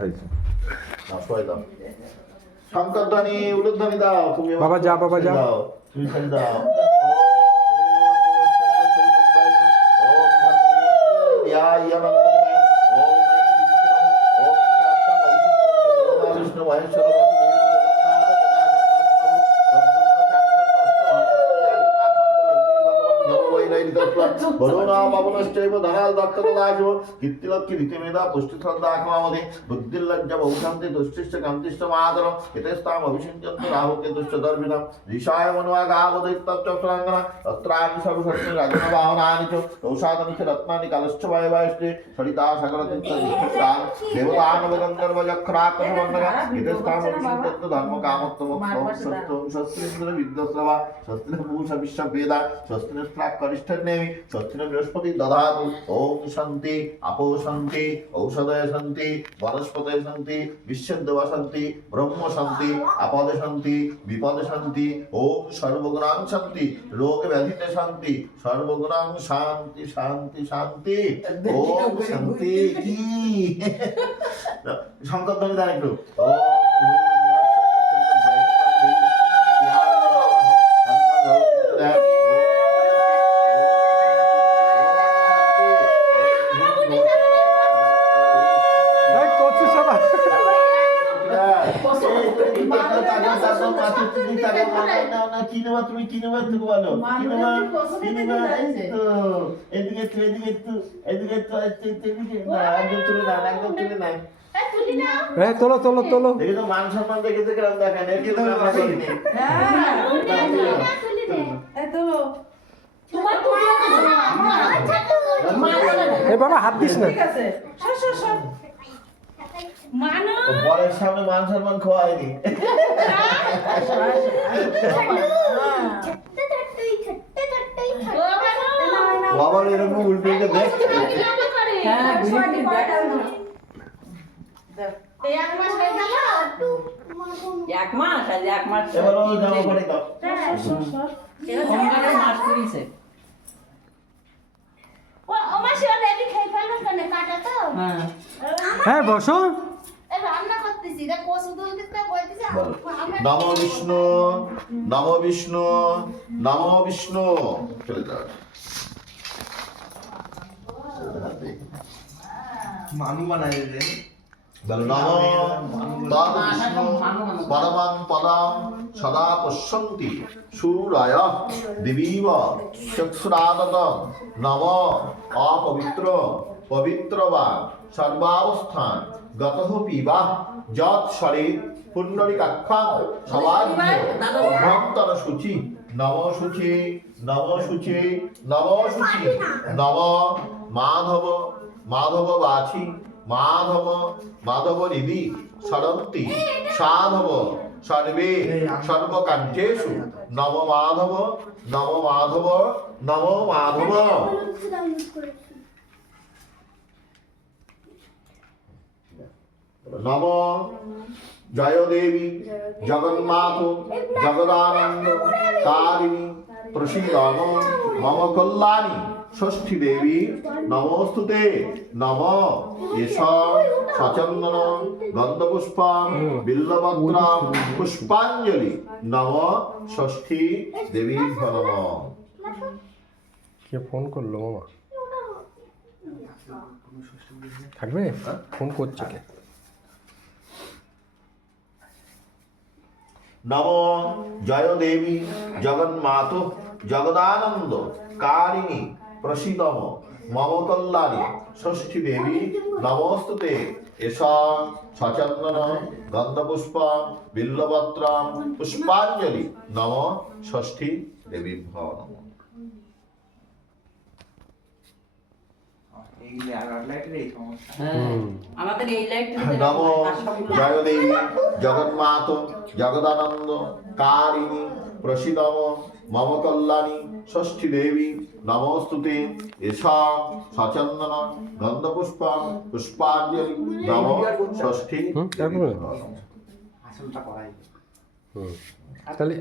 खायचं दाखवाय जाव काम करताना उलट नवी जाव तुम्ही बाबा जा, बाबा जा. तुम्ही खाली जाव వరుణామమునశ్చైవ ధనాలు దక్కలు దాశివ కీర్తిలక్కి రీతి మీద పుష్టి శ్రద్ధాకమావది బుద్ధిర్లజ్జ బహుశంతి దుష్టిష్ట కంతిష్ట మాతరం ఇతస్తాం అభిషించంతు రాహుకే దుష్టదర్విణం దిశాయమనువాగావదైత్తప్రాంగణ రత్నాన్ని సర్వసర్తి రత్నభావనాన్ని చ కౌషాదమిష రత్నాన్ని కలశ్చ వైవాష్టి సడితా సకల దేవతానవగంధర్వజక్రాకర్వండగ ఇతస్తాం అభిషించంతు ధర్మకామత్వం శస్త్రేంద్ర విద్వస్రవ ষষ্ঠীন বৃহস্পতি দদাতু ওম শান্তি আপো শান্তি ঔষধয় শান্তি বনস্পতয় শান্তি বিশ্বদেবা শান্তি ব্রহ্ম শান্তি আপদ শান্তি বিপদ শান্তি ওম সর্বগুণাং শান্তি রোগ ব্যাধিতে শান্তি সর্বগুণাং শান্তি শান্তি শান্তি ওম শান্তি কি? সংকল্প দামি দাঁড়িয়ে ওম তুমি কি নেবা তুমি বলো কি নেবা কি নেবা এদিকে এদিকে একটু এদিকে একটু এদিকে না একদম তুলে না একদম তুলে না তোলো তোলো তোলো দেখি তো মান সম্মান দেখেন তো এই বাবা হাত দিস না বরের সামনে মান সম্মান খোয়ায়নি। বাবার এরকম উল্টে উল্টে দেখ। এক মাস এক হ্যাঁ। হ্যাঁ বসো। নম বিষ্ণু নম বিষ্ণু নম বিষ্ণু। চলে যাও। মানু বানাই দে বলো নম তদ বিষ্ণু পরমং পদম সদা পশ্যন্তি সুরায় দিবীব চক্ষুরাদত নব অপবিত্র পবিত্র বা। সর্বাবস্থান। গত পিবা যৎ শরীর পুণ্ডরিকাক্ষাং সবাজ্য ভক্তর সূচি নম সূচি নম সূচি নম সূচি নম মাধব মাধব বাছি মাধব মাধব নিধি সরন্তি, সাধব সর্বে সর্বকার্যেষু নব মাধব নব মাধব নব মাধব। নম জয় দেবী জগন্মাত জগদানন্দ তারিণী প্রসীদন মম কল্যাণী ষষ্ঠী দেবী নমস্তুতে নম এষ সচন্দন গন্ধপুষ্পম বিল্লপত্রম পুষ্পাঞ্জলি নম ষষ্ঠী দেবী নম কে ফোন করল মামা? থাকবে? ফোন করছে কে? নম জয় দেবী জগন্মাত জগদানন্দ কারিণী প্রসিদম মম কল্যাণী ষষ্ঠী দেবী নমস্তুতে এষা সচন্দন গন্ধপুষ্প বিল্লপত্র পুষ্পাঞ্জলি নম ষষ্ঠী দেবী নম এইগুলো আর আর লাইটের এই সমস্যা হ্যাঁ আমাদের এই লাইট নম জয় দেবী জগন্মাত জগদানন্দ কারিণী প্রসীদম মম কল্যাণী ষষ্ঠী দেবী নমস্তুতে এষা সচন্দন গন্ধপুষ্প পুষ্পাঞ্জলি নম ষষ্ঠী হুম, আসলটা করাই। হুম। তাহলে